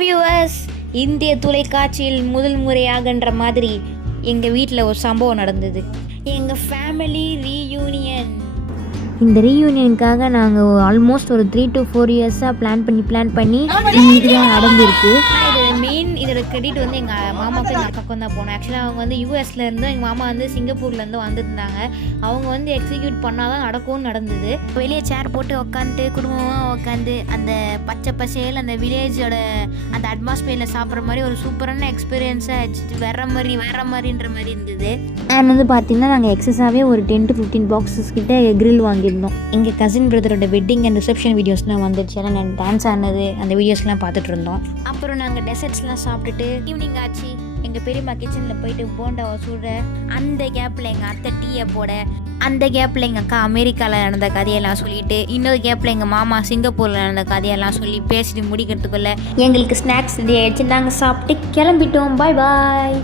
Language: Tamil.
வியூவர்ஸ், இந்திய தொலைக்காட்சியில் முதல் முறையாகன்ற மாதிரி எங்கள் வீட்டில் ஒரு சம்பவம் நடந்தது. எங்கள் ஃபேமிலி ரீயூனியன். இந்த ரீயூனியனுக்காக நாங்கள் ஆல்மோஸ்ட் ஒரு 3 to 4 இயர்ஸாக பிளான் பண்ணி இன்னைக்கு தான் நடந்திருக்கு. இதோட கிரெடிட் வந்து எங்கள் மாமாவுக்கும் எங்கள் அக்காவுக்கும் தான் போனோம். ஆக்சுவலாக அவங்க வந்து யூஎஸ்லேருந்து, எங்கள் மாமா வந்து சிங்கப்பூர்லேருந்து வந்திருந்தாங்க. அவங்க வந்து எக்ஸிக்யூட் பண்ணால் தான் நடந்தது. வெளியே சேர் போட்டு உட்காந்துட்டு குடும்பமாக உட்காந்து அந்த பச்சை பசையில் அந்த வில்லேஜோட அந்த அட்மாஸ்பியரில் சாப்பிட்ற மாதிரி ஒரு சூப்பரான எக்ஸ்பீரியன்ஸாக வேற மாதிரின்ற மாதிரி இருந்தது. அண்ட் வந்து பார்த்திங்கன்னா நாங்கள் எக்ஸஸாகவே ஒரு 10 to 15 பாக்ஸஸ் கிட்ட கிரில் வாங்கியிருந்தோம். எங்கள் கசின் பிரதரோட வெட்டிங் அண்ட் ரிசப்ஷன் வீடியோஸ்லாம் வந்துருச்சு. ஏன்னா நான் டான்ஸ் ஆனது அந்த வீடியோஸ்லாம் பார்த்துட்டு இருந்தோம். அப்புறம் நாங்கள் டெசர்ட்ஸ்லாம் சாப்பிட்டுட்டு ஈவினிங் ஆச்சு. எங்கள் பெரியம்மா கிச்சனில் போயிட்டு போண்டாவை சுட, அந்த கேப்பில் எங்கள் அத்தை டீயை போட, அந்த கேப்பில் எங்கள் அக்கா அமெரிக்காவில் நடந்த கதையெல்லாம் சொல்லிட்டு, இன்னொரு கேப்பில் எங்கள் மாமா சிங்கப்பூரில் நடந்த கதையெல்லாம் சொல்லி பேசிட்டு முடிக்கிறதுக்குள்ளே எங்களுக்கு ஸ்நாக்ஸ் ரெடி ஆகிடுச்சு. நாங்கள் சாப்பிட்டு கிளம்பிட்டோம். பாய் பாய்.